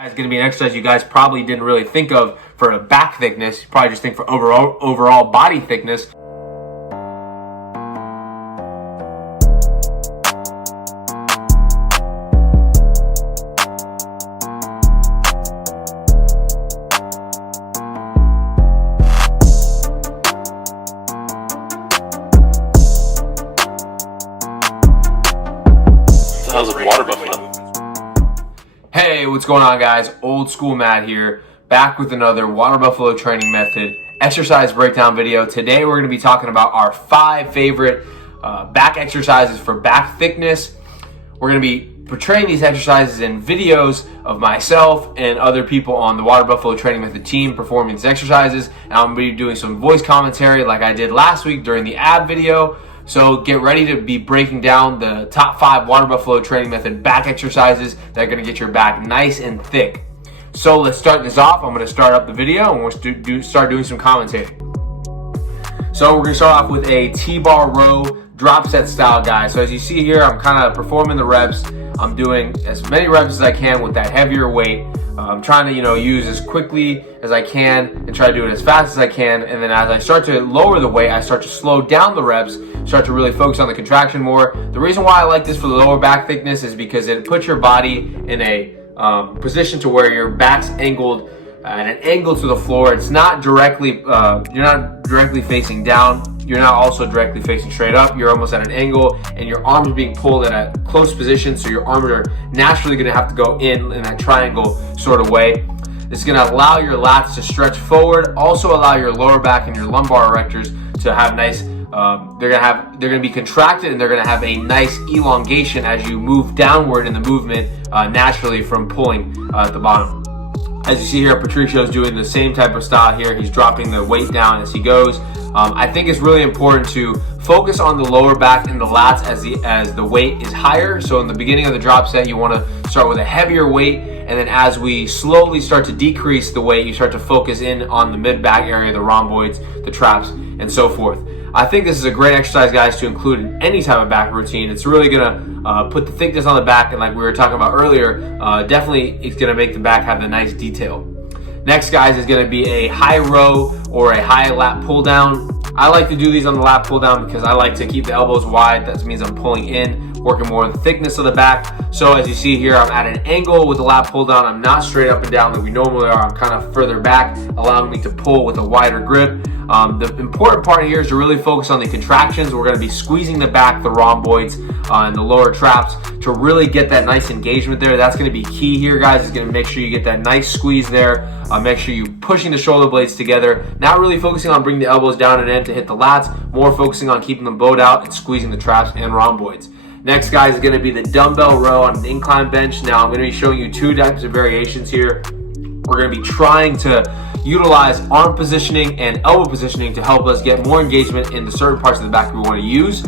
Guys, going to be an exercise you guys probably didn't really think of for a back thickness. You probably just think for overall body thickness. How's a water buffalo? Hey, what's going on, guys? Old School Matt here, back with another water buffalo training method exercise breakdown video. Today we're going to be talking about our 5 favorite back exercises for back thickness. We're going to be portraying these exercises in videos of myself and other people on the water buffalo training method team performing these exercises, and I'm going to be doing some voice commentary like I did last week during the ab video. So get ready to be breaking down the top 5 water buffalo training method back exercises that are going to get your back nice and thick. So let's start this off. I'm going to start up the video and we'll start doing some commentating. So we're going to start off with a T-bar row drop set style, guys. So as you see here, I'm kind of performing the reps. I'm doing as many reps as I can with that heavier weight. I'm trying to, use as quickly as I can and try to do it as fast as I can. And then as I start to lower the weight, I start to slow down the reps, start to really focus on the contraction more. The reason why I like this for the lower back thickness is because it puts your body in a position to where your back's angled at an angle to the floor. It's not directly, you're not directly facing down. You're not also directly facing straight up. You're almost at an angle and your arms are being pulled at a close position. So your arms are naturally gonna have to go in that triangle sort of way. It's gonna allow your lats to stretch forward, also allow your lower back and your lumbar erectors to have nice, they're gonna be contracted and they're gonna have a nice elongation as you move downward in the movement naturally from pulling at the bottom. As you see here, Patricio's doing the same type of style here. He's dropping the weight down as he goes. I think it's really important to focus on the lower back and the lats as the weight is higher. So in the beginning of the drop set, you want to start with a heavier weight, and then as we slowly start to decrease the weight, you start to focus in on the mid-back area, the rhomboids, the traps, and so forth. I think this is a great exercise, guys, to include in any type of back routine. It's really gonna put the thickness on the back, and like we were talking about earlier, definitely it's gonna make the back have a nice detail. Next, guys, is gonna be a high row or a high lat pull down. I like to do these on the lat pull down because I like to keep the elbows wide. That means I'm pulling in, working more on the thickness of the back. So as you see here, I'm at an angle with the lat pull down. I'm not straight up and down like we normally are. I'm kind of further back, allowing me to pull with a wider grip. The important part here is to really focus on the contractions. We're going to be squeezing the back, the rhomboids, and the lower traps to really get that nice engagement there. That's going to be key here, guys. Is going to make sure you get that nice squeeze there. Make sure you're pushing the shoulder blades together. Not really focusing on bringing the elbows down and in to hit the lats. More focusing on keeping them bowed out and squeezing the traps and rhomboids. Next, guys, is going to be the dumbbell row on an incline bench. Now, I'm going to be showing you 2 types of variations here. We're going to be trying to utilize arm positioning and elbow positioning to help us get more engagement in the certain parts of the back we want to use.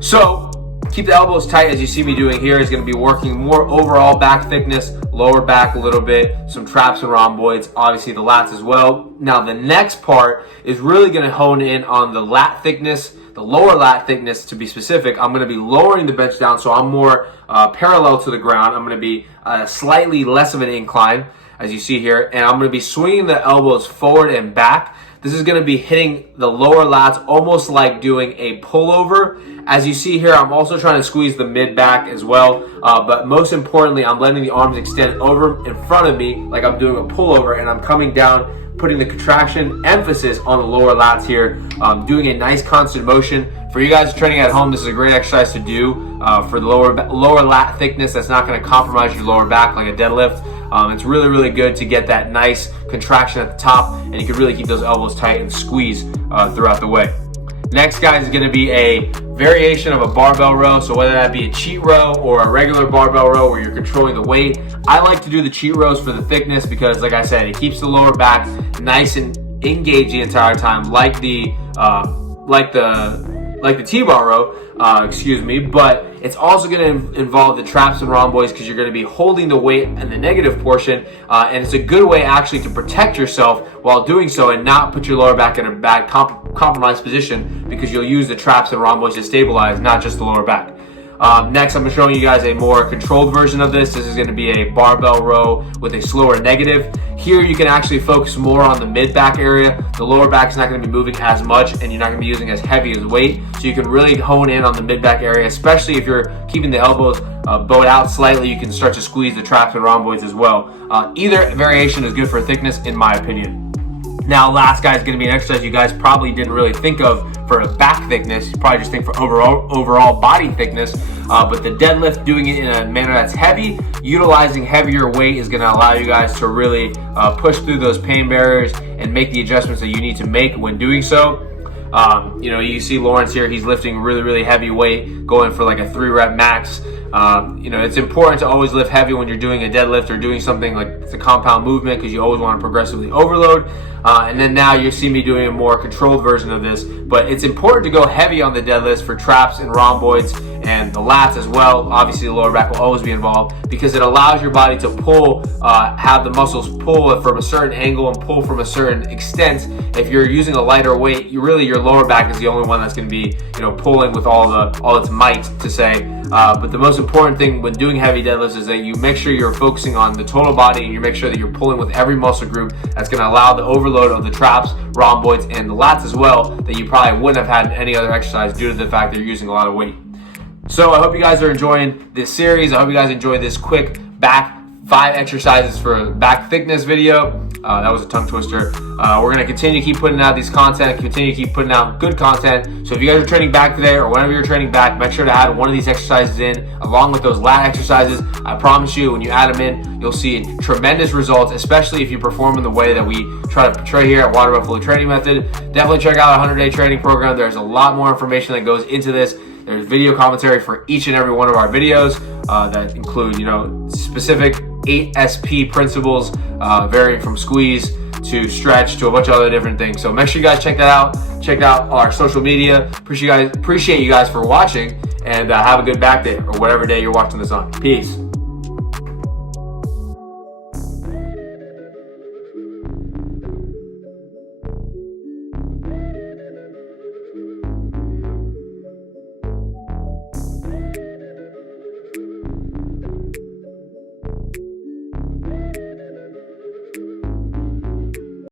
So keep the elbows tight, as you see me doing here. Is going to be working more overall back thickness, lower back a little bit, some traps and rhomboids, obviously the lats as well. Now the next part is really going to hone in on the lat thickness, the lower lat thickness to be specific. I'm going to be lowering the bench down so I'm more parallel to the ground. I'm going to be slightly less of an incline, as you see here, and I'm going to be swinging the elbows forward and back. This is going to be hitting the lower lats almost like doing a pullover. As you see here, I'm also trying to squeeze the mid back as well, but most importantly, I'm letting the arms extend over in front of me like I'm doing a pullover, and I'm coming down, putting the contraction emphasis on the lower lats here, doing a nice constant motion. For you guys training at home, this is a great exercise to do for the lower lat thickness. That's not going to compromise your lower back like a deadlift. It's really, really good to get that nice contraction at the top, and you can really keep those elbows tight and squeeze throughout the way. Next, guys, is going to be a variation of a barbell row. So whether that be a cheat row or a regular barbell row where you're controlling the weight, I like to do the cheat rows for the thickness because, like I said, it keeps the lower back nice and engaged the entire time, like the T-bar row, but it's also going to involve the traps and rhomboids because you're going to be holding the weight in the negative portion, and it's a good way actually to protect yourself while doing so and not put your lower back in a bad compromised position because you'll use the traps and rhomboids to stabilize, not just the lower back. Next, I'm showing you guys a more controlled version of this. This is going to be a barbell row with a slower negative. Here you can actually focus more on the mid-back area. The lower back is not going to be moving as much, and you're not going to be using as heavy as weight. So you can really hone in on the mid-back area, especially if you're keeping the elbows bowed out slightly. You can start to squeeze the traps and rhomboids as well. Either variation is good for thickness, in my opinion. Now, last guy is going to be an exercise you guys probably didn't really think of for a back thickness. You probably just think for overall body thickness. But the deadlift, doing it in a manner that's heavy, utilizing heavier weight, is going to allow you guys to really push through those pain barriers and make the adjustments that you need to make when doing so. You see Lawrence here, he's lifting really heavy weight, going for like a 3-rep max. It's important to always lift heavy when you're doing a deadlift or doing something like it's a compound movement, because you always want to progressively overload. And then now you see me doing a more controlled version of this, but it's important to go heavy on the deadlifts for traps and rhomboids and the lats as well. Obviously the lower back will always be involved, because it allows your body to pull, have the muscles pull from a certain angle and pull from a certain extent. If you're using a lighter weight, your lower back is the only one that's going to be pulling with all its might, to say. But the most important thing when doing heavy deadlifts is that you make sure you're focusing on the total body, and you make sure that you're pulling with every muscle group. That's going to allow the overload of the traps, rhomboids, and the lats as well, that you probably wouldn't have had in any other exercise due to the fact that you're using a lot of weight. So I hope you guys are enjoying this series. I hope you guys enjoyed this quick back 5 exercises for back thickness video. That was a tongue twister. We're going to continue to keep putting out these content, continue to keep putting out good content. So if you guys are training back today, or whenever you're training back, make sure to add one of these exercises in along with those lat exercises. I promise you, when you add them in, you'll see tremendous results, especially if you perform in the way that we try to portray here at Water Buffalo Training Method. Definitely check out our 100-day training program. There's a lot more information that goes into this. There's video commentary for each and every one of our videos that include, specific 8 SP principles, varying from squeeze to stretch to a bunch of other different things. So make sure you guys check that out. Check out our social media. Appreciate you guys for watching, and have a good back day or whatever day you're watching this on. Peace.